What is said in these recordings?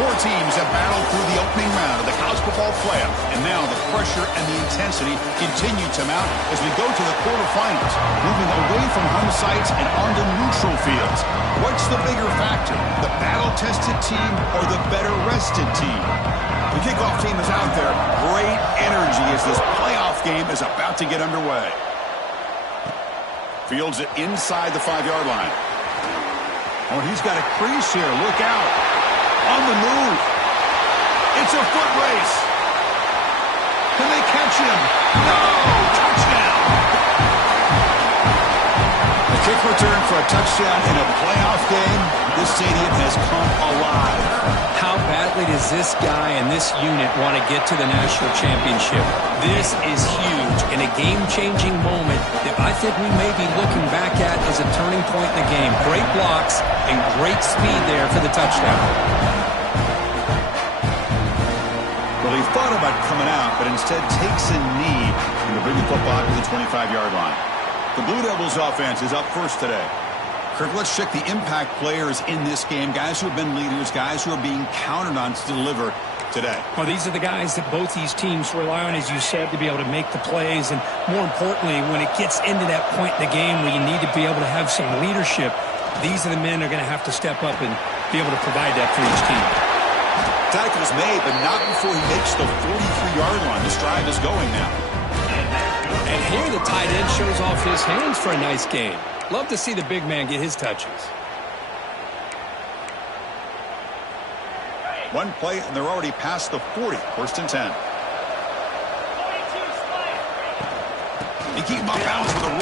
Four teams have battled through the opening round of the college football playoff, and now the pressure and the intensity continue to mount as we go to the quarterfinals, moving away from home sites and onto neutral fields. What's the bigger factor, the battle-tested team or the better-rested team? The kickoff team is out there. Great energy as this playoff game is about to get underway. Fields it inside the 5-yard line. Oh, he's got a crease here. Look out. On the move. It's a foot race. Can they catch him? No! Touchdown! A kick return for a touchdown in a playoff game. This stadium has come alive. How badly does this guy and this unit want to get to the national championship? This is huge and a game-changing moment that I think we may be looking back at as a turning point in the game. Great blocks and great speed there for the touchdown. Well, he thought about coming out, but instead takes a knee and to bring the football to the 25-yard line. The Blue Devils offense is up first today. Kirk, let's check the impact players in this game, guys who have been leaders, guys who are being counted on to deliver today. Well, these are the guys that both these teams rely on, as you said, to be able to make the plays. And more importantly, when it gets into that point in the game where you need to be able to have some leadership, these are the men that are going to have to step up and be able to provide that for each team. Tackle is made, but not before he makes the 43-yard line. This drive is going now. And here the tight end shows off his hands for a nice game. Love to see the big man get his touches. One play, and they're already past the 40. First and 10. He keep him off balance with a run.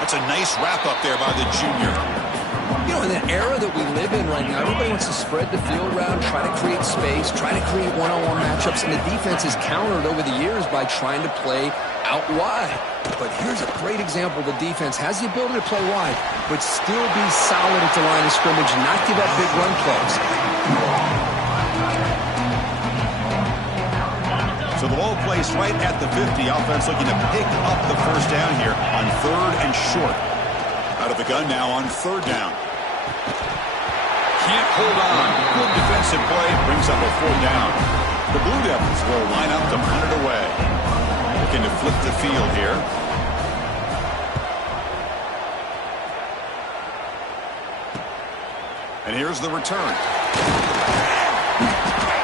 That's a nice wrap-up there by the junior. You know, in the era that we live in right now, everybody wants to spread the field around, try to create space, try to create one-on-one matchups, and the defense is countered over the years by trying to play out wide. But here's a great example. The defense has the ability to play wide, but still be solid at the line of scrimmage and not give up big run plays. So the ball placed right at the 50. Offense looking to pick up the first down here on 3rd and short. Out of the gun now on 3rd down. Can't hold on. Good defensive play. Brings up a 4th down. The Blue Devils will line up to punt it away. Looking to flip the field here. And here's the return.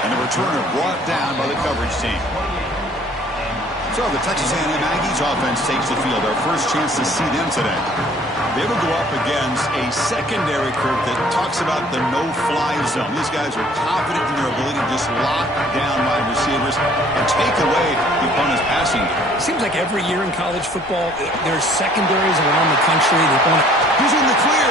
And the returner brought down by the coverage team. So the Texas A&M Aggies offense takes the field. Our first chance to see them today. They will go up against a secondary group that talks about the no-fly zone. These guys are confident in their ability to just lock down wide receivers and take away the opponent's passing game. Seems like every year in college football, there's secondaries around the country that want to... He's in the clear.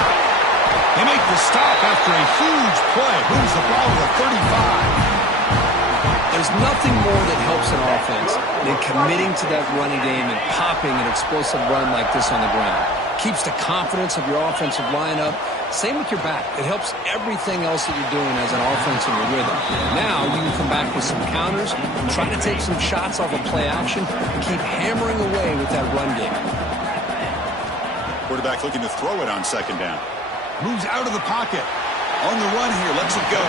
They make the stop after a huge play. Moves the ball to the 35. There's nothing more that helps an offense than committing to that running game and popping an explosive run like this on the ground. Keeps the confidence of your offensive lineup. Same with your back. It helps everything else that you're doing as an offense in your rhythm. Now you can come back with some counters, try to take some shots off of play action, and keep hammering away with that run game. Quarterback looking to throw it on 2nd down. Moves out of the pocket. On the run here. Lets it go.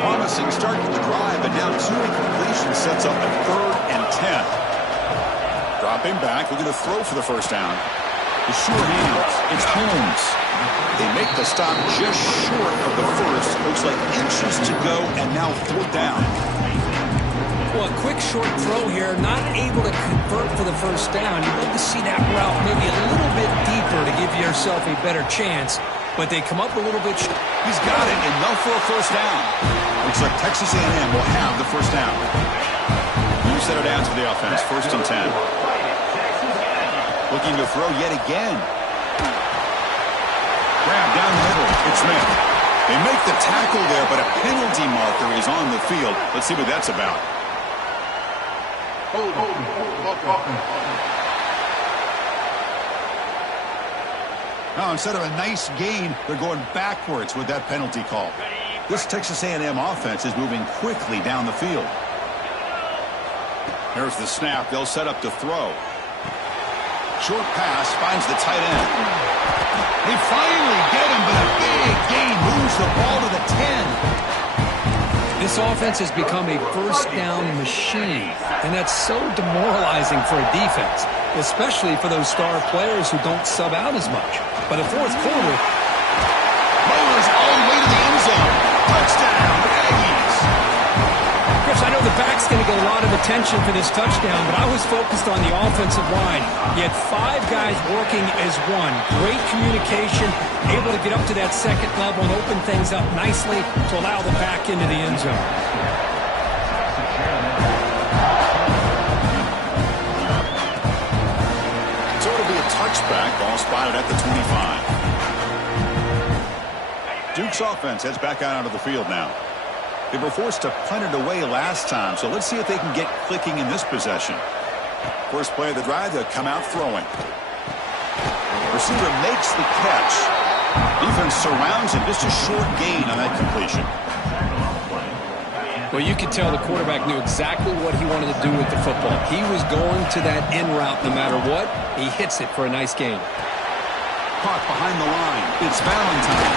Promising start to the drive, but now 2 incompletions sets up a 3rd and 10. Dropping back, looking to throw for the first down. The sure hands, it's Holmes. They make the stop just short of the first. Looks like inches to go, and now 4th down. Well, a quick short throw here, not able to convert for the first down. You'd love to see that route maybe a little bit deeper to give yourself a better chance. But they come up a little bit. He's got it, enough for a first down. Looks like Texas A&M will have the first down. You set it down to the offense, 1st and 10. Looking to throw yet again. Grab down the middle. It's Smith. They make the tackle there, but a penalty marker is on the field. Let's see what that's about. Now, instead of a nice gain, they're going backwards with that penalty call. This Texas A&M offense is moving quickly down the field. Here's the snap. They'll set up to throw. Short pass finds the tight end. They finally get him, but a big gain moves the ball to the 10. This offense has become a first down machine, and that's so demoralizing for a defense, especially for those star players who don't sub out as much. By the fourth quarter, Bowler's all the way to the end zone. Touchdown, Aggies. Chris, I know the back's going to get a lot of attention for this touchdown, but I was focused on the offensive line. You had 5 guys working as one. Great communication, able to get up to that second level and open things up nicely to allow the back into the end zone. So it'll be a touchback, ball spotted at the 25. Duke's offense heads back out onto the field now. They were forced to punt it away last time, so let's see if they can get clicking in this possession. First play of the drive, they'll come out throwing. Receiver makes the catch. Defense surrounds him. Just a short gain on that completion. well, you could tell the quarterback knew exactly what he wanted to do with the football. He was going to that in route no matter what. He hits it for a nice gain. Caught behind the line. It's Valentine.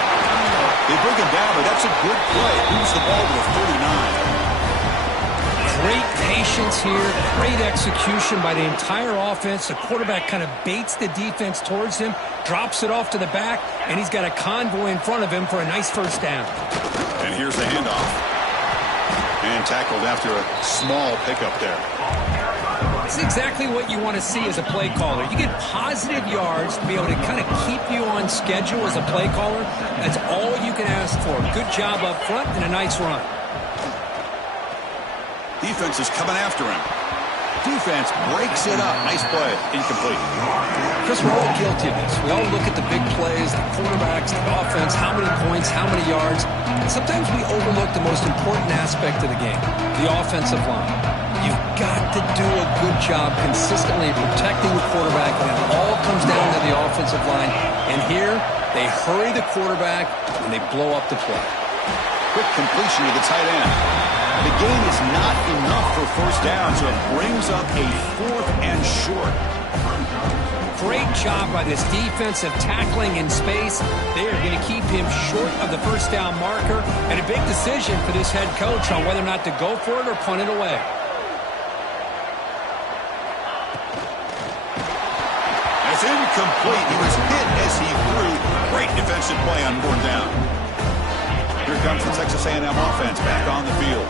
They bring him down, but that's a good play. Moves the ball to the 39. Great patience here. Great execution by the entire offense. The quarterback kind of baits the defense towards him, drops it off to the back, and he's got a convoy in front of him for a nice first down. And here's the handoff. And tackled after a small pickup there. This is exactly what you want to see as a play caller. You get positive yards to be able to kind of keep you on schedule as a play caller. That's all you can ask for. Good job up front and a nice run. Defense is coming after him. Defense breaks it up. Nice play. Incomplete. Chris, we're all guilty of this. We all look at the big plays, the quarterbacks, the offense, how many points, how many yards. And sometimes we overlook the most important aspect of the game, the offensive line. You've got to do a good job consistently protecting the quarterback, and it all comes down to the offensive line. And here, they hurry the quarterback, and they blow up the play. Quick completion to the tight end. The gain is not enough for first down, so it brings up a 4th and short. Great job by this defensive tackling in space. They are going to keep him short of the first down marker, and a big decision for this head coach on whether or not to go for it or punt it away. It's incomplete. He was hit as he threw. Great defensive play on 4th down. Here comes the Texas A&M offense back on the field.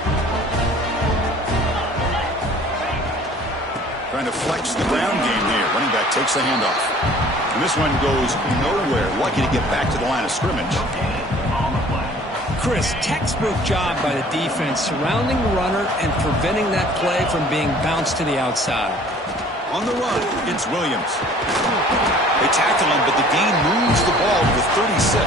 Trying to flex the ground game here. Running back takes the handoff. And this one goes nowhere. Lucky to get back to the line of scrimmage. Chris, textbook job by the defense surrounding the runner and preventing that play from being bounced to the outside. On the run, it's Williams. They tackle him, but the gain moves the ball to the 36.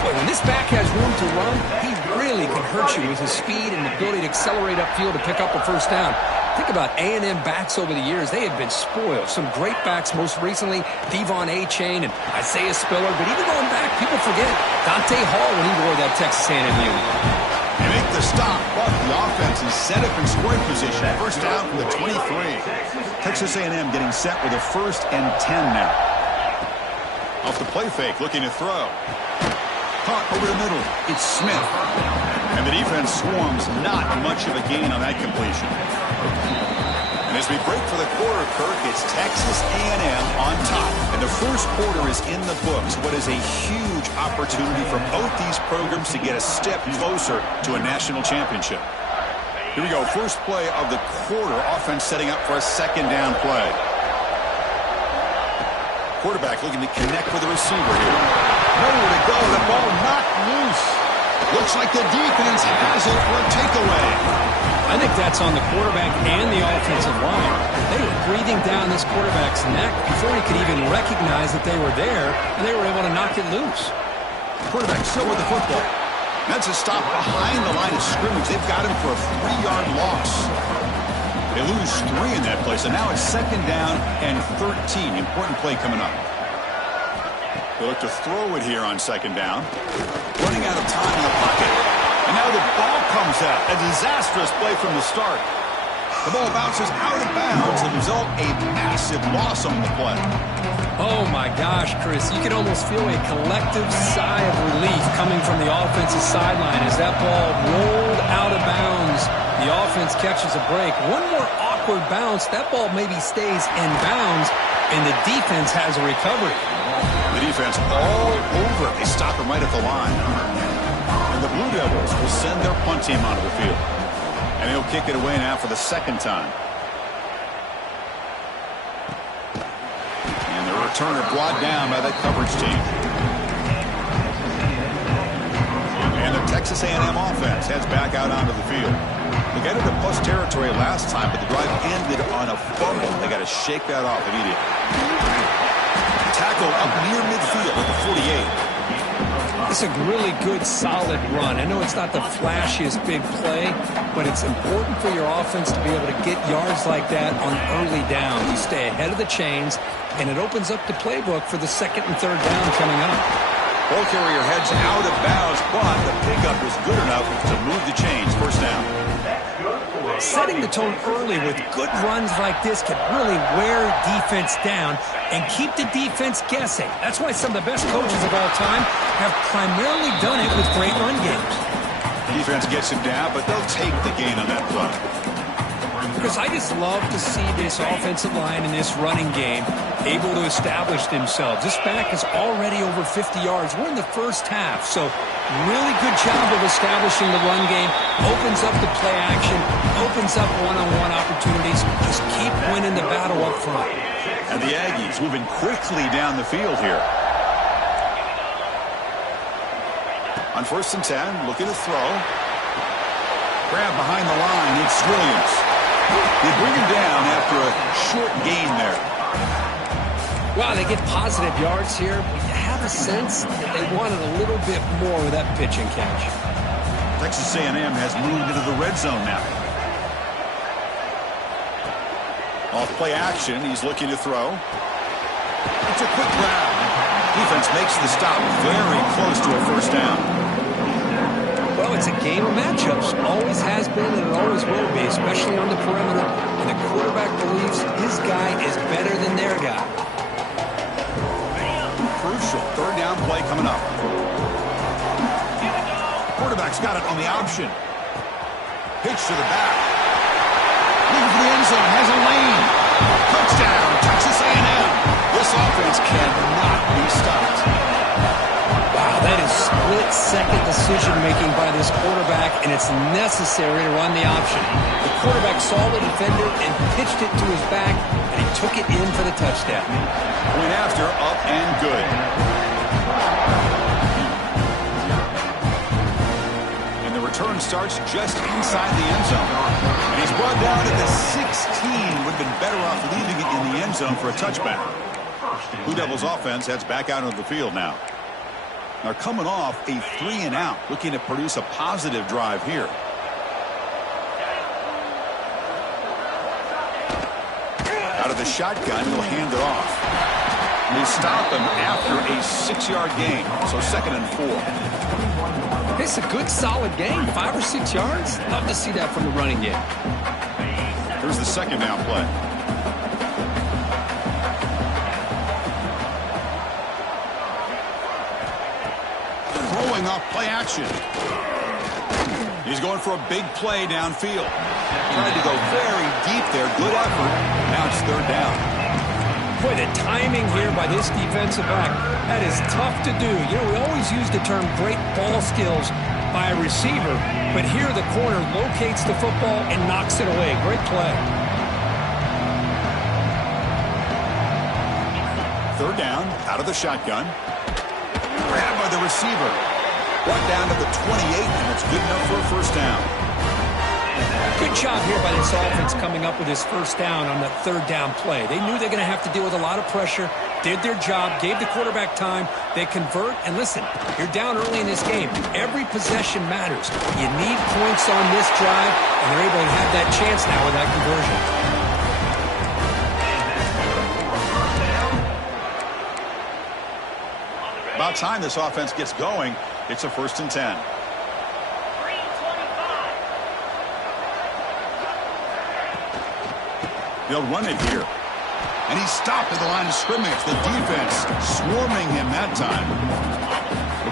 When this back has room to run, he really can hurt you with his speed and ability to accelerate upfield to pick up a first down. Think about A&M backs over the years. They have been spoiled. Some great backs, most recently Devon A-Chain and Isaiah Spiller. But even going back, people forget Dante Hall when he wore that Texas A&M uniform. They make the stop, but the offense is set up in scoring position. First down from the 23. Texas A&M getting set with a 1st and 10 now. Off the play fake, looking to throw. Caught over the middle. It's Smith. And the defense swarms. Not much of a gain on that completion. And as we break for the quarter, Kirk, it's Texas A&M on top. And the first quarter is in the books. What is a huge opportunity for both these programs to get a step closer to a national championship. Here we go. First play of the quarter. Offense setting up for a 2nd down play. Quarterback looking to connect with the receiver here. Nowhere to go. The ball knocked loose. Looks like the defense has it for a takeaway. I think that's on the quarterback and the offensive line. They were breathing down this quarterback's neck before he could even recognize that they were there, and they were able to knock it loose. Quarterback still with the football. That's a stop behind the line of scrimmage. They've got him for a 3-yard loss. They lose 3 in that play, so now it's 2nd down and 13. Important play coming up. They look to throw it here on 2nd down. Running out of time in the pocket. And now the ball comes out. A disastrous play from the start. The ball bounces out of bounds. The result, a massive loss on the play. Oh, my gosh, Chris. You can almost feel a collective sigh of relief coming from the offensive sideline as that ball rolled out of bounds. The offense catches a break. One more awkward bounce. That ball maybe stays in bounds, and the defense has a recovery. The defense all over. They stop him right at the line. And the Blue Devils will send their punt team onto the field. And he'll kick it away now for the second time. And the returner brought down by that coverage team. And the Texas A&M offense heads back out onto the field. They got into plus territory last time, but the drive ended on a fumble. They got to shake that off immediately. Tackle up near midfield at the 48. It's a really good, solid run. I know it's not the flashiest big play, but it's important for your offense to be able to get yards like that on early downs. You stay ahead of the chains, and it opens up the playbook for the second and third down coming up. Ball carrier heads out of bounds, but the pickup was good enough to move the chains. First down. Setting the tone early with good runs like this can really wear defense down and keep the defense guessing. That's why some of the best coaches of all time have primarily done it with great run games. Defense gets him down, but they'll take the gain on that play. Because I just love to see this offensive line in this running game able to establish themselves. This back is already over 50 yards. We're in the first half, so really good job of establishing the run game. Opens up the play action, opens up one-on-one opportunities. Just keep winning the battle up front. And the Aggies moving quickly down the field here. On 1st and 10, looking to throw. Grab behind the line, it's Williams. They bring him down after a short gain there. Wow, they get positive yards here, but you have a sense that they wanted a little bit more with that pitch and catch. Texas A&M has moved into the red zone now. Off play action, he's looking to throw. It's a quick grab. Defense makes the stop very close to a first down. Well, it's a game of matchups. Always has been and it always will be, especially on the perimeter. And the quarterback believes his guy is better than their guy. Crucial third down play coming up. Quarterback's got it on the option. Pitch to the back. Looking for the end zone. Has a lane. Touchdown, Texas A&M. This offense cannot be stopped. Wow, that is split-second decision-making by this quarterback, and it's necessary to run the option. The quarterback saw the defender and pitched it to his back, and he took it in for the touchdown. Went after, up and good. And the return starts just inside the end zone. And he's brought down at the 16. Would have been better off leaving it in the end zone for a touchback. Blue Devils offense heads back out onto the field now. They're coming off a 3-and-out, looking to produce a positive drive here. Out of the shotgun, he'll hand it off. They stop him after a 6-yard gain, so 2nd and 4. It's a good, solid gain, 5 or 6 yards. Love to see that from the running game. Here's the 2nd down play. Throwing off play action. He's going for a big play downfield. Tried to go very deep there. Good effort. Now it's 3rd down. Boy, the timing here by this defensive back, that is tough to do. You know, we always use the term great ball skills by a receiver, but here the corner locates the football and knocks it away. Great play. 3rd down, out of the shotgun. Grabbed by the receiver. Brought down to the 28, and it's good enough for a first down. Good job here by this offense coming up with his first down on that 3rd down play. They knew they're going to have to deal with a lot of pressure, did their job, gave the quarterback time. They convert, and listen, you're down early in this game. Every possession matters. You need points on this drive, and they're able to have that chance now with that conversion. About time this offense gets going. It's a 1st and 10. They'll run it here. And he's stopped at the line of scrimmage. The defense swarming him that time.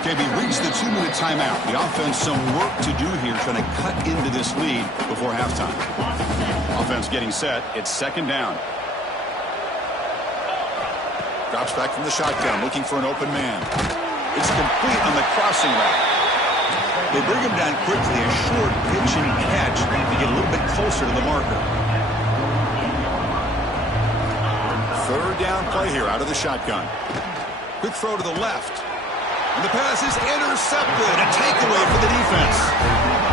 Okay, we reached the 2-minute timeout. The offense some work to do here, trying to cut into this lead before halftime. Offense getting set. It's second down. Drops back from the shotgun, looking for an open man. It's complete on the crossing route. They bring him down quickly, a short pitch and catch to get a little bit closer to the marker. Third down play here out of the shotgun. Quick throw to the left. And the pass is intercepted. A takeaway for the defense.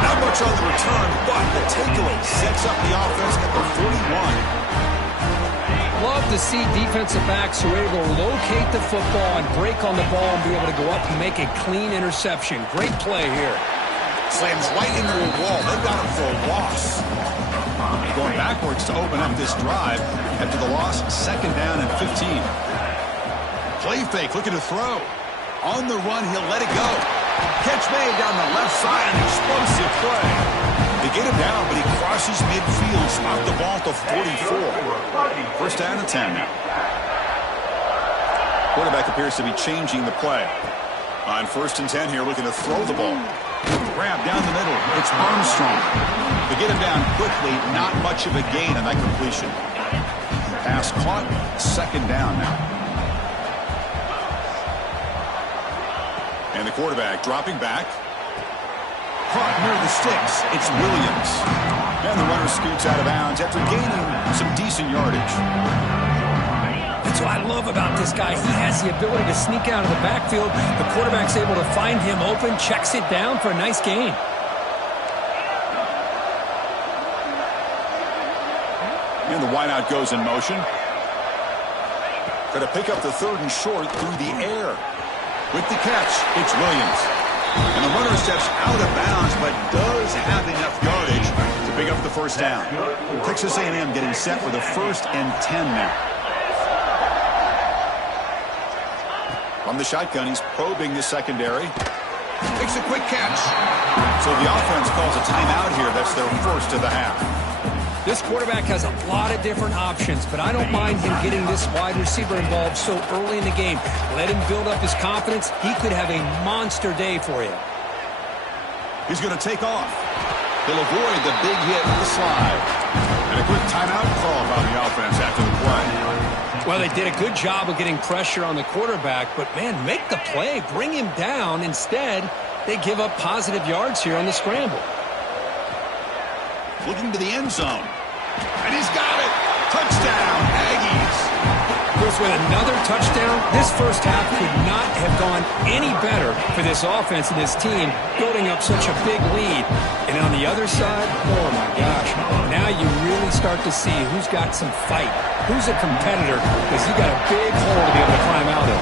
Not much on the return, but the takeaway sets up the offense at the 41. Love to see defensive backs who are able to locate the football and break on the ball and be able to go up and make a clean interception. Great play here. Slams right into a wall. They've got him for a loss. Going backwards to open up this drive after the loss. Second down and 15. Play fake, looking to throw. On the run, he'll let it go. Catch made down the left side, an explosive play. They get him down, but he crosses midfield, stopped the ball to 44. First down and 10 now. Quarterback appears to be changing the play. On first and 10 here, looking to throw the ball. Grab down the middle. It's Armstrong. They get him down quickly. Not much of a gain on that completion. Pass caught. Second down now. And the quarterback dropping back. Caught near the sticks. It's Williams. And the runner scoots out of bounds after gaining some decent yardage. That's what I love about this guy. He has the ability to sneak out of the backfield. The quarterback's able to find him open, checks it down for a nice gain. And the wideout goes in motion. Got to pick up the third and short through the air. With the catch, it's Williams. And the runner steps out of bounds, but does have enough yardage to pick up the first down. Texas A&M getting set for the 1st and 10 now. From the shotgun, he's probing the secondary. Makes a quick catch. So the offense calls a timeout here. That's their first of the half. This quarterback has a lot of different options, but I don't mind him getting this wide receiver involved so early in the game. Let him build up his confidence. He could have a monster day for you. He's going to take off. He'll avoid the big hit with the slide. And a quick timeout call by the offense after the play. Well, they did a good job of getting pressure on the quarterback, but, man, make the play. Bring him down. Instead, they give up positive yards here on the scramble. Looking to the end zone. And he's got it. Touchdown, Aggies. With another touchdown, this first half could not have gone any better for this offense and this team, building up such a big lead. And on the other side, oh my gosh, now you really start to see who's got some fight, who's a competitor, because you got a big hole to be able to climb out of.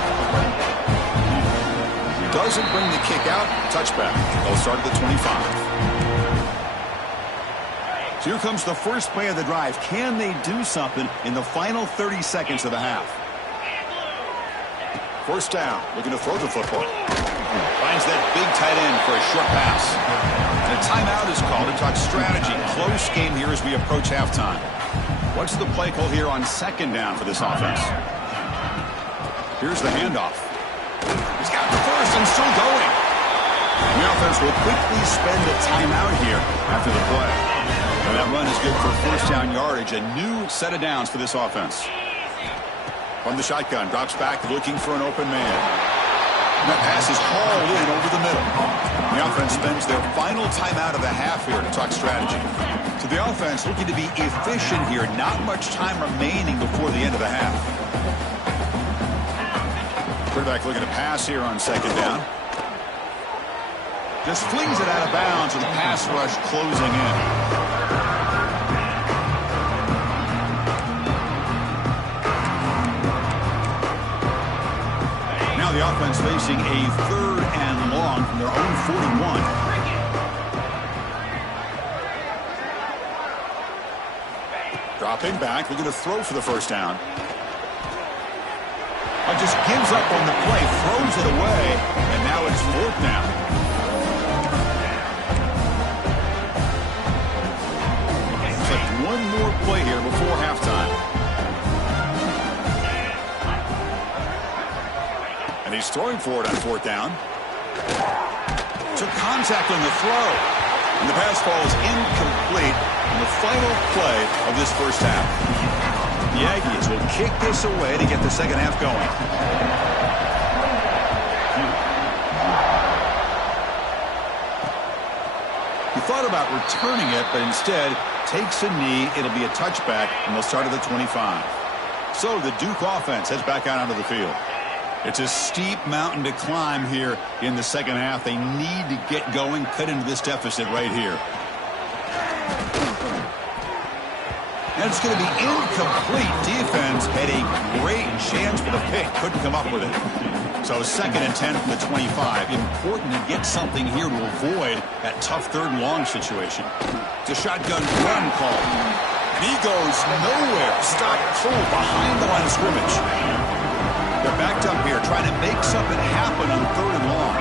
Doesn't bring the kick out. Touchback. They'll start at the 25. So here comes the first play of the drive. Can they do something in the final 30 seconds of the half? First down, looking to throw the football. Finds that big tight end for a short pass. And a timeout is called to talk strategy. Close game here as we approach halftime. What's the play call here on second down for this offense? Here's the handoff. He's got the first and still going. The offense will quickly spend a timeout here after the play. And that run is good for first down yardage. A new set of downs for this offense. From the shotgun, drops back looking for an open man. And that pass is hauled in over the middle. The offense spends their final timeout of the half here to talk strategy. So the offense looking to be efficient here. Not much time remaining before the end of the half. Quarterback looking to pass here on second down. Just flings it out of bounds with the pass rush closing in. Now the offense facing a third and long from their own 41. Dropping back, looking to throw for the first down. But just gives up on the play, throws it away, and now it's fourth down. Looks like one more play here before halftime. He's throwing for it on 4th down. Took contact on the throw. And the pass falls incomplete in the final play of this first half. The Aggies will kick this away to get the second half going. He thought about returning it, but instead takes a knee. It'll be a touchback, and they'll start at the 25. So the Duke offense heads back out onto the field. It's a steep mountain to climb here in the second half. They need to get going, cut into this deficit right here. And it's going to be incomplete. Defense had a great chance for the pick. Couldn't come up with it. So 2nd and 10 from the 25. Important to get something here to avoid that tough 3rd and long situation. It's a shotgun run call. And he goes nowhere. Stopped cold behind the line of scrimmage. They're backed up here trying to make something happen on 3rd and long.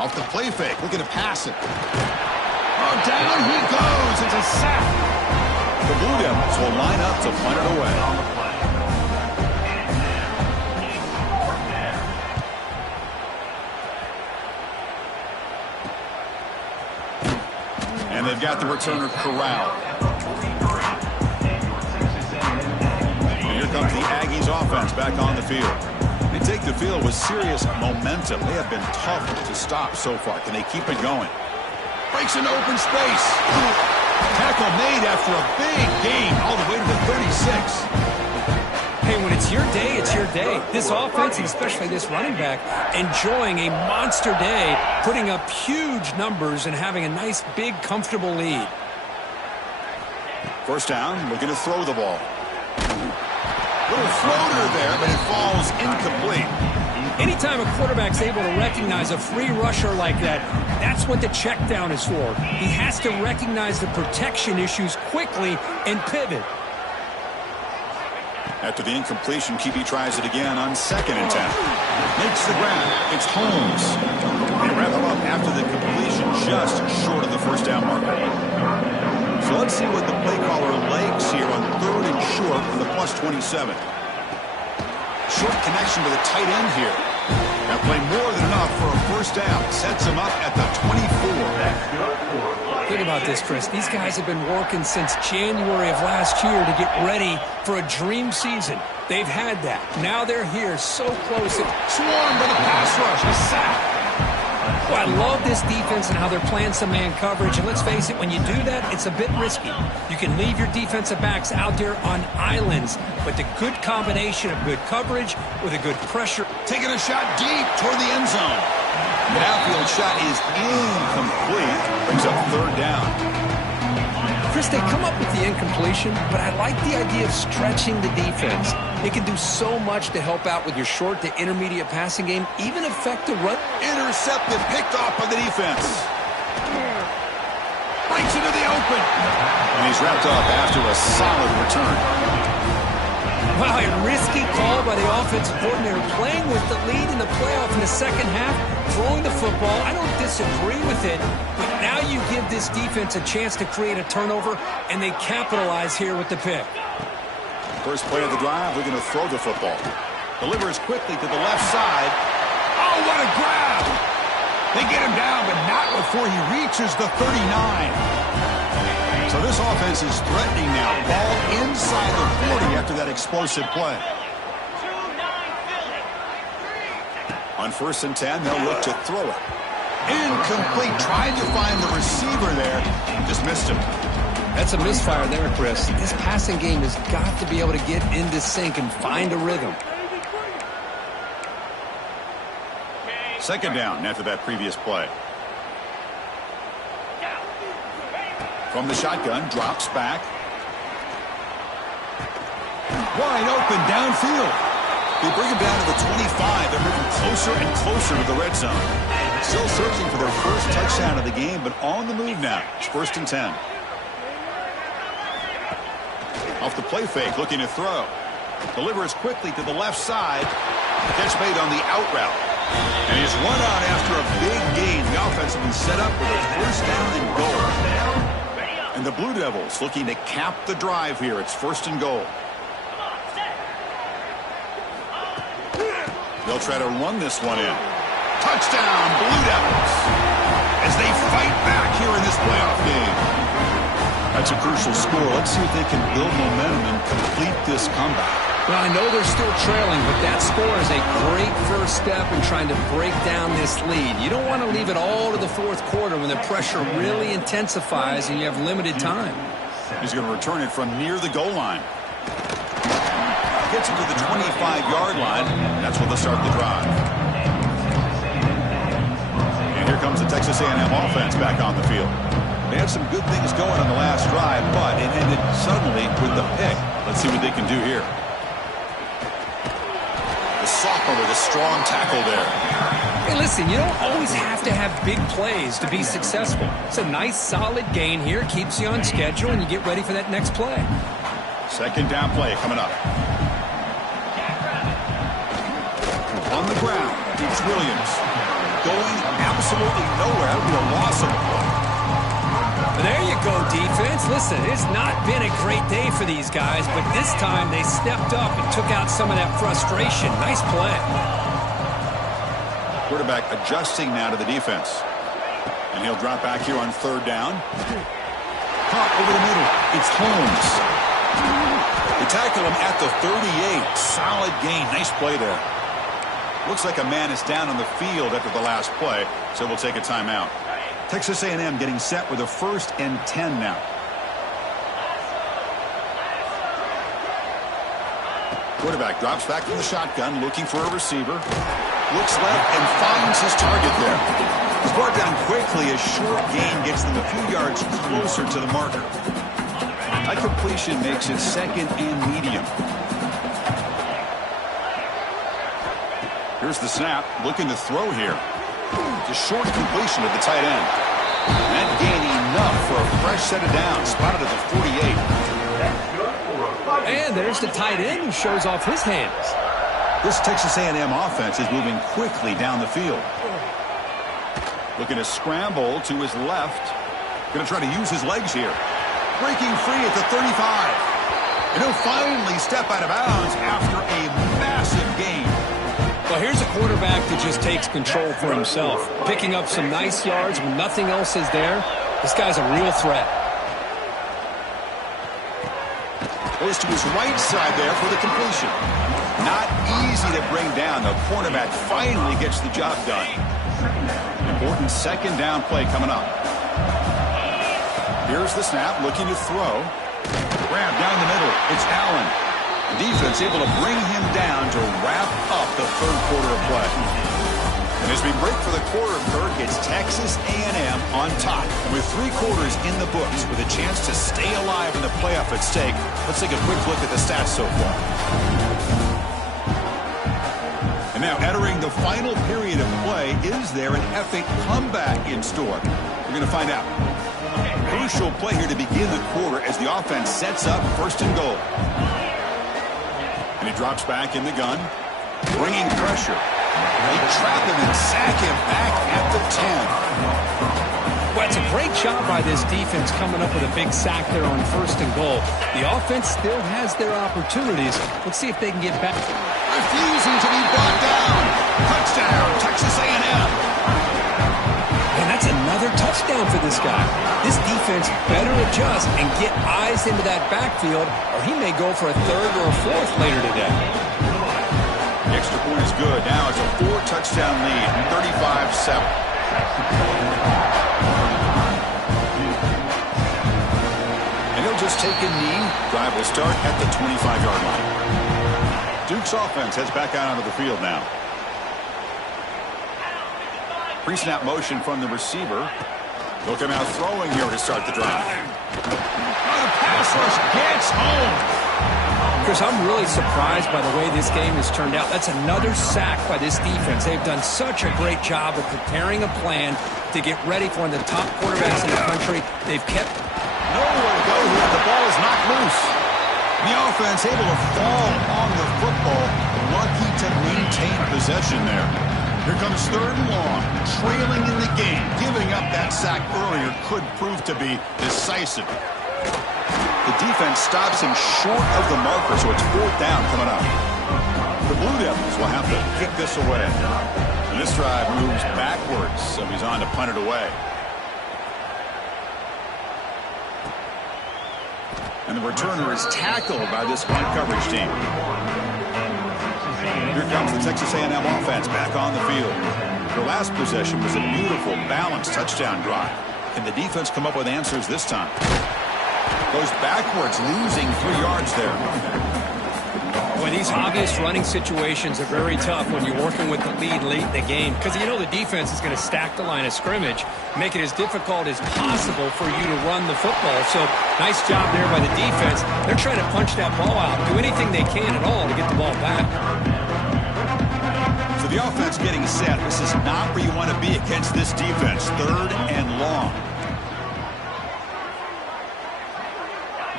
Off the play fake. Looking to pass it. Oh, down he goes. It's a sack. The Blue Devils will line up to punt it away. And they've got the returner corralled. And here comes the Aggies offense back on the field. They take the field with serious momentum. They have been tough to stop so far. Can they keep it going? Breaks into open space. Tackle made after a big gain all the way to the 36. Hey, when it's your day, it's your day. This offense, and especially this running back, enjoying a monster day, putting up huge numbers and having a nice, big, comfortable lead. 1st down, looking to throw the ball. Little floater there, but it falls incomplete. Anytime a quarterback's able to recognize a free rusher like that, that's what the check down is for. He has to recognize the protection issues quickly and pivot. After the incompletion, QB tries it again on 2nd and 10. Makes the grab. It's Holmes. They wrap him up after the completion just short of the 1st down marker. So let's see what the play caller likes here on 3rd and short for the +27. Short connection to the tight end here. That play more than enough for a 1st down. Sets him up at the 24. Think about this, Chris. These guys have been working since January of last year to get ready for a dream season. They've had that. Now they're here so close. Swarmed by the pass rush. A sack. Well, I love this defense and how they're playing some man coverage. And let's face it, when you do that, it's a bit risky. You can leave your defensive backs out there on islands. But the good combination of good coverage with a good pressure. Taking a shot deep toward the end zone. The outfield shot is incomplete. Brings up 3rd down. Chris, they come up with the incompletion, but I like the idea of stretching the defense. They can do so much to help out with your short to intermediate passing game, even affect the run. Intercepted, picked off by the defense. Breaks into the open. And he's wrapped up after a solid return. Wow, a risky call by the offensive coordinator, playing with the lead in the playoff in the second half, throwing the football. I don't disagree with it, but now you give this defense a chance to create a turnover, and they capitalize here with the pick. First play of the drive, looking to throw the football. Delivers quickly to the left side. Oh, what a grab! They get him down, but not before he reaches the 39. So this offense is threatening now. Ball inside the 40 after that explosive play. On 1st and 10, they'll look to throw it. Incomplete. Tried to find the receiver there. Just missed him. That's a misfire there, Chris. This passing game has got to be able to get into sync and find a rhythm. 2nd down after that previous play. From the shotgun, drops back. Wide open downfield. They bring him down to the 25. They're moving closer and closer to the red zone. Still searching for their first touchdown of the game, but on the move now. It's 1st and 10. Off the play fake, looking to throw. Delivers quickly to the left side. Catch made on the out route. And he's run out after a big gain. The offense has been set up with a 1st down and goal. And the Blue Devils looking to cap the drive here. It's 1st and goal. They'll try to run this one in. Touchdown, Blue Devils, as they fight back here in this playoff game. That's a crucial score. Let's see if they can build momentum and complete this comeback. Well, I know they're still trailing, but that score is a great first step in trying to break down this lead. You don't want to leave it all to the fourth quarter when the pressure really intensifies and you have limited time. He's going to return it from near the goal line. Gets it to the 25-yard line. That's where they'll start the drive. And here comes the Texas A&M offense back on the field. They had some good things going on the last drive, but it ended suddenly with the pick. Let's see what they can do here. The sophomore with a strong tackle there. Hey, listen, you don't always have to have big plays to be successful. It's a nice, solid gain here. Keeps you on schedule, and you get ready for that next play. Second down play coming up. On the ground, it's Williams. Going absolutely nowhere. That would be a loss of the play. There you go, defense. Listen, it's not been a great day for these guys, but this time they stepped up and took out some of that frustration. Nice play. Quarterback adjusting now to the defense. And he'll drop back here on third down. Caught over the middle. It's Holmes. They tackle him at the 38. Solid gain. Nice play there. Looks like a man is down on the field after the last play, so we'll take a timeout. Texas A&M getting set with a 1st and 10 now. Quarterback drops back from the shotgun, looking for a receiver. Looks left and finds his target there. He's brought down quickly. A short gain gets them a few yards closer to the marker. That completion makes it 2nd and medium. Here's the snap, looking to throw here. It's a short completion to the tight end. That gain enough for a fresh set of downs, spotted at the 48. And there's the tight end who shows off his hands. This Texas A&M offense is moving quickly down the field. Looking to scramble to his left. Going to try to use his legs here. Breaking free at the 35. And he'll finally step out of bounds after a massive gain. Well, here's a quarterback that just takes control for himself. Picking up some nice yards when nothing else is there. This guy's a real threat. Goes to his right side there for the completion. Not easy to bring down. The cornerback finally gets the job done. Important 2nd down play coming up. Here's the snap, looking to throw. Grab down the middle. It's Allen. The defense able to bring him down to wrap up the 3rd quarter of play. And as we break for the quarter, Kirk, it's Texas A&M on top. And with 3 quarters in the books, with a chance to stay alive in the playoff at stake, let's take a quick look at the stats so far. And now entering the final period of play, is there an epic comeback in store? We're going to find out. Crucial play here to begin the quarter as the offense sets up 1st and goal. And he drops back in the gun, bringing pressure. They trap him and sack him back at the 10. Well, it's a great job by this defense coming up with a big sack there on 1st and goal. The offense still has their opportunities. Let's see if they can get back. Refusing to be brought down. Touchdown, Texas A&M. And that's another touchdown for this guy. This defense better adjust and get eyes into that backfield, or he may go for a 3rd or a 4th later today. The extra point is good. Now it's a 4-touchdown lead, 35-7. And he'll just take a knee. Drive will start at the 25-yard line. Duke's offense heads back out onto the field now. Pre-snap motion from the receiver. He'll come out throwing here to start the drive. The pass rush gets home. Chris, I'm really surprised by the way this game has turned out. That's another sack by this defense. They've done such a great job of preparing a plan to get ready for one of the top quarterbacks in the country. They've kept nowhere to go here. The ball is knocked loose. The offense able to fall on the football. Lucky to maintain possession there. Here comes 3rd and long, trailing in the game. Giving up that sack earlier could prove to be decisive. The defense stops him short of the marker, so it's 4th down coming up. The Blue Devils will have to kick this away. And this drive moves backwards, so he's on to punt it away. And the returner is tackled by this punt coverage team. Here comes the Texas A&M offense back on the field. Their last possession was a beautiful, balanced touchdown drive. Can the defense come up with answers this time? Goes backwards, losing 3 yards there. Boy, these obvious running situations are very tough when you're working with the lead late in the game, because you know the defense is going to stack the line of scrimmage, make it as difficult as possible for you to run the football. So nice job there by the defense. They're trying to punch that ball out, do anything they can at all to get the ball back. So the offense getting set. This is not where you want to be against this defense. 3rd and long.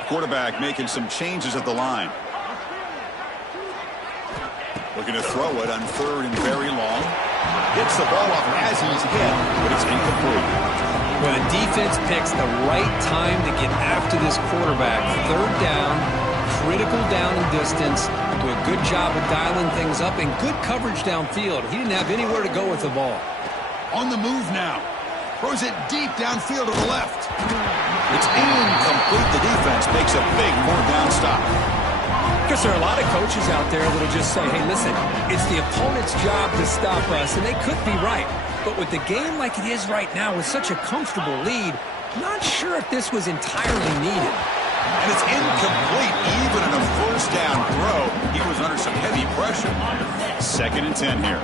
Quarterback making some changes at the line. Looking to throw it on 3rd and very long. Gets the ball off as he's hit, but it's incomplete. Well, the defense picks the right time to get after this quarterback. 3rd down, critical down and distance. Do a good job of dialing things up and good coverage downfield. He didn't have anywhere to go with the ball. On the move now. Throws it deep downfield to the left. It's incomplete. The defense makes a big 4th down stop. Because there are a lot of coaches out there that will just say, hey, listen, it's the opponent's job to stop us, and they could be right. But with the game like it is right now with such a comfortable lead, not sure if this was entirely needed. And it's incomplete. Even in a 1st down throw, he was under some heavy pressure. 2nd and 10 here.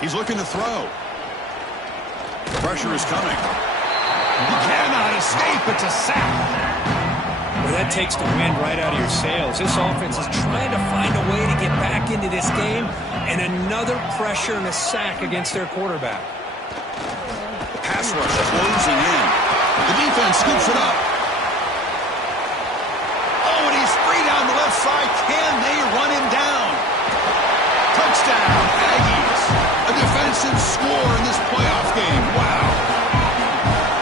He's looking to throw. Pressure is coming. He cannot escape. It's a sack. Well, that takes the wind right out of your sails. This offense is trying to find a way to get back into this game, and another pressure and a sack against their quarterback. The pass rush closing in. The defense scoops it up. Oh, and he's free down the left side. Can they run him down? Touchdown, Aggies. A defensive score in this playoff game. Wow.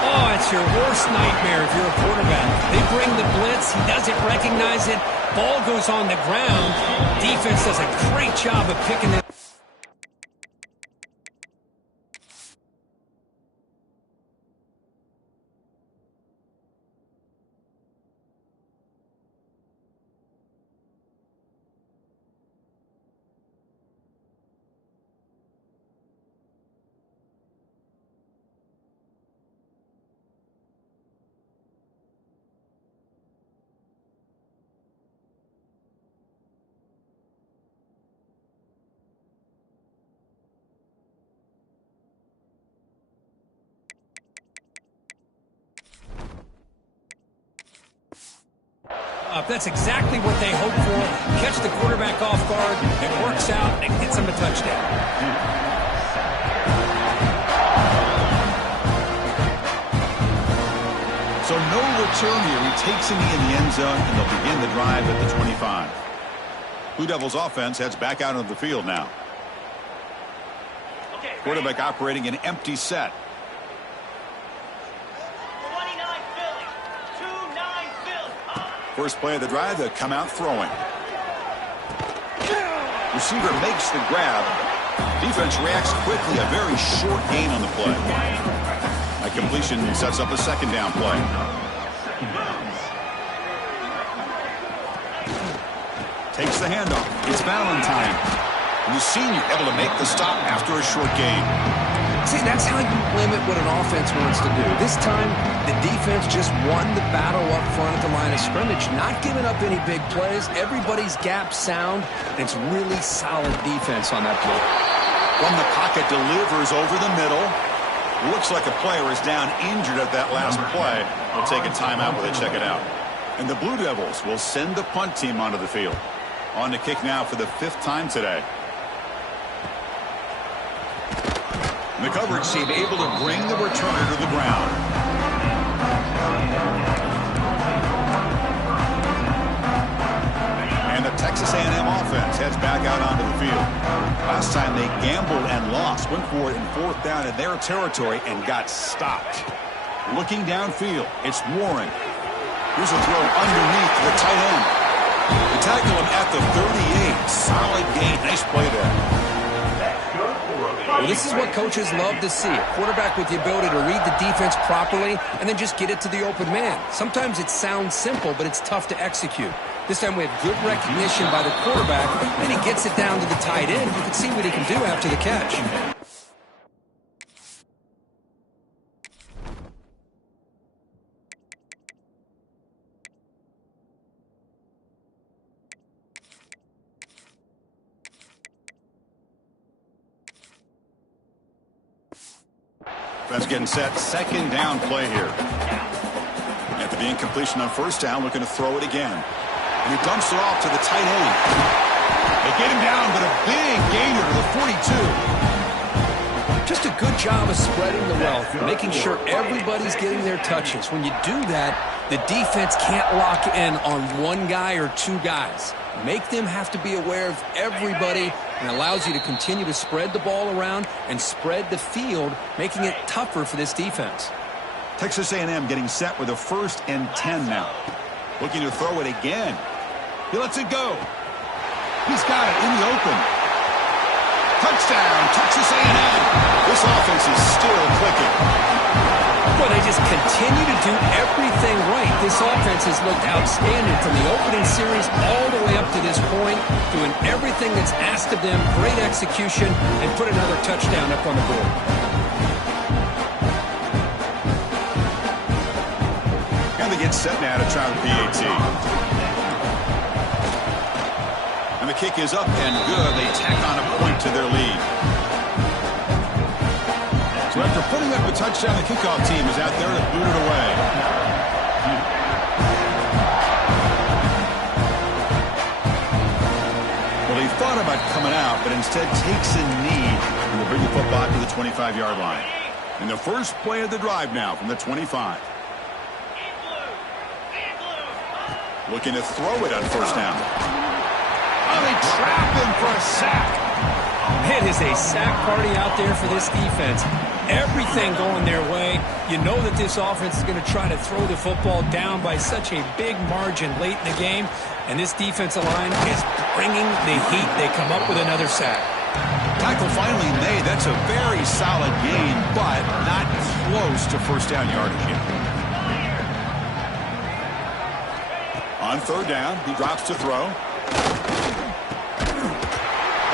Oh, it's your worst nightmare if you're a quarterback. They bring the blitz. He doesn't recognize it. Ball goes on the ground. Defense does a great job of picking it. That's exactly what they hope for. Catch the quarterback off guard. It works out and gets him a touchdown. So no return here. He takes him in the end zone, and they'll begin the drive at the 25. Blue Devils offense heads back out onto the field now. Quarterback operating an empty set. First play of the drive, they'll come out throwing. Receiver makes the grab. Defense reacts quickly. A very short gain on the play. A completion sets up a 2nd down play. Takes the handoff. It's Valentine. And the senior able to make the stop after a short gain. See, that's how you limit what an offense wants to do. This time, the defense just won the battle up front at the line of scrimmage, not giving up any big plays. Everybody's gap sound. It's really solid defense on that play. From the pocket, delivers over the middle. Looks like a player is down injured at that last play. We'll take a timeout while they check it out. And the Blue Devils will send the punt team onto the field. On to kick now for the 5th time today. The coverage team able to bring the returner to the ground. And the Texas A&M offense heads back out onto the field. Last time they gambled and lost. Went for it in 4th down in their territory and got stopped. Looking downfield, it's Warren. Here's a throw underneath the tight end. They tackle him at the 38. Solid gain. Nice play there. Well, this is what coaches love to see. A quarterback with the ability to read the defense properly and then just get it to the open man. Sometimes it sounds simple, but it's tough to execute. This time we have good recognition by the quarterback, and he gets it down to the tight end. You can see what he can do after the catch. That's getting set. Second down play here. After the incompletion on first down, looking to throw it again. And he dumps it off to the tight end. They get him down, but a big gainer to the 42. Just a good job of spreading the wealth, making sure everybody's getting their touches. When you do that, the defense can't lock in on one guy or two guys. Make them have to be aware of everybody, and allows you to continue to spread the ball around and spread the field, making it tougher for this defense. Texas A&M getting set with a 1st and 10 now. Looking to throw it again. He lets it go. He's got it in the open. Touchdown, Texas A&M. This offense is still clicking. Well, they just continue to do everything right. This offense has looked outstanding from the opening series all the way up to this point, doing everything that's asked of them, great execution, and put another touchdown up on the board. And they get set now to try the PAT. And the kick is up and good. They tack on a point to their lead. So after putting up a touchdown, the kickoff team is out there to boot it away. Well, he thought about coming out, but instead takes a knee and will bring the football to the 25-yard line. And the first play of the drive now from the 25. Looking to throw it on first down. Oh, they trap him for a sack. It is a sack party out there for this defense. Everything going their way. You know that this offense is going to try to throw the football down by such a big margin late in the game. And this defensive line is bringing the heat. They come up with another sack. Tackle finally made. That's a very solid gain, but not close to first down yardage yet. On third down, he drops to throw.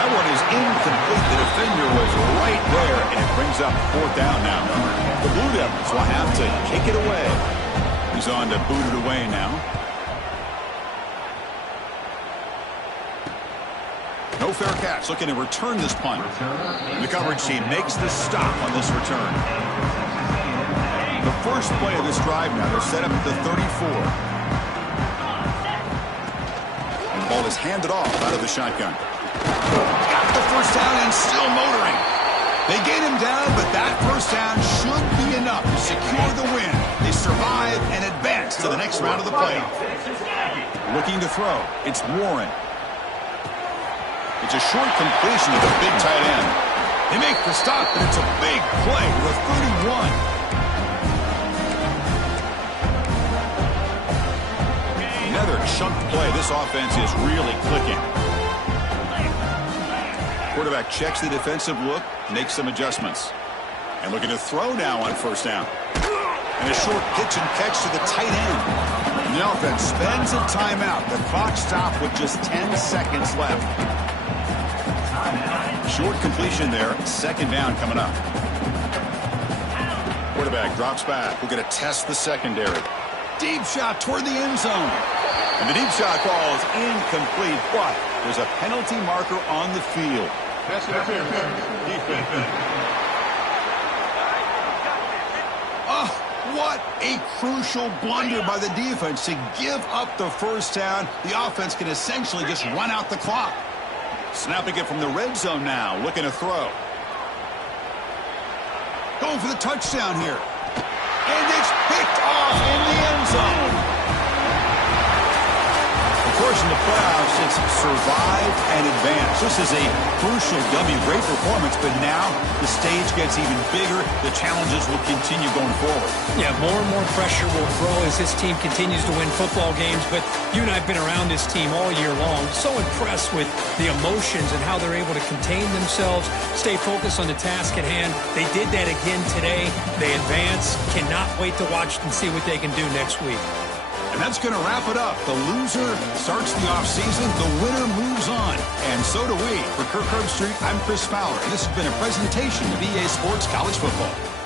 That one is incomplete. The defender was right there, and it brings up fourth down now. The Blue Devils will have to kick it away. He's on to boot it away now. No fair catch. Looking to return this punt. The coverage team makes the stop on this return. The first play of this drive now. They're set up at the 34. And the ball is handed off out of the shotgun. Got the first down and still motoring. They get him down, but that first down should be enough to secure the win. They survive and advance to the next round of the playoff. Looking to throw. It's Warren. It's a short completion to the big tight end. They make the stop, but it's a big play with 31. Another chunk play. This offense is really clicking. Quarterback checks the defensive look, makes some adjustments. And looking to throw now on first down. And a short pitch and catch to the tight end. And the offense spends a timeout. The clock stopped with just 10 seconds left. Short completion there. Second down coming up. Quarterback drops back. We're going to test the secondary. Deep shot toward the end zone. And the deep shot ball is incomplete, but there's a penalty marker on the field. Pass interference. Defense. Oh, what a crucial blunder by the defense to give up the first down. The offense can essentially just run out the clock. Snapping it from the red zone now, looking to throw. Going for the touchdown here. And it's picked off in the end zone. The course, in the playoffs, it's survive and advance. This is a crucial W. Great performance, but now the stage gets even bigger. The challenges will continue going forward. Yeah, more and more pressure will grow as this team continues to win football games. But you and I have been around this team all year long. So impressed with the emotions and how they're able to contain themselves, stay focused on the task at hand. They did that again today. They advance. Cannot wait to watch and see what they can do next week. And that's going to wrap it up. The loser starts the offseason. The winner moves on. And so do we. For Kirk Herbstreit, I'm Chris Fowler. And this has been a presentation of EA Sports College Football.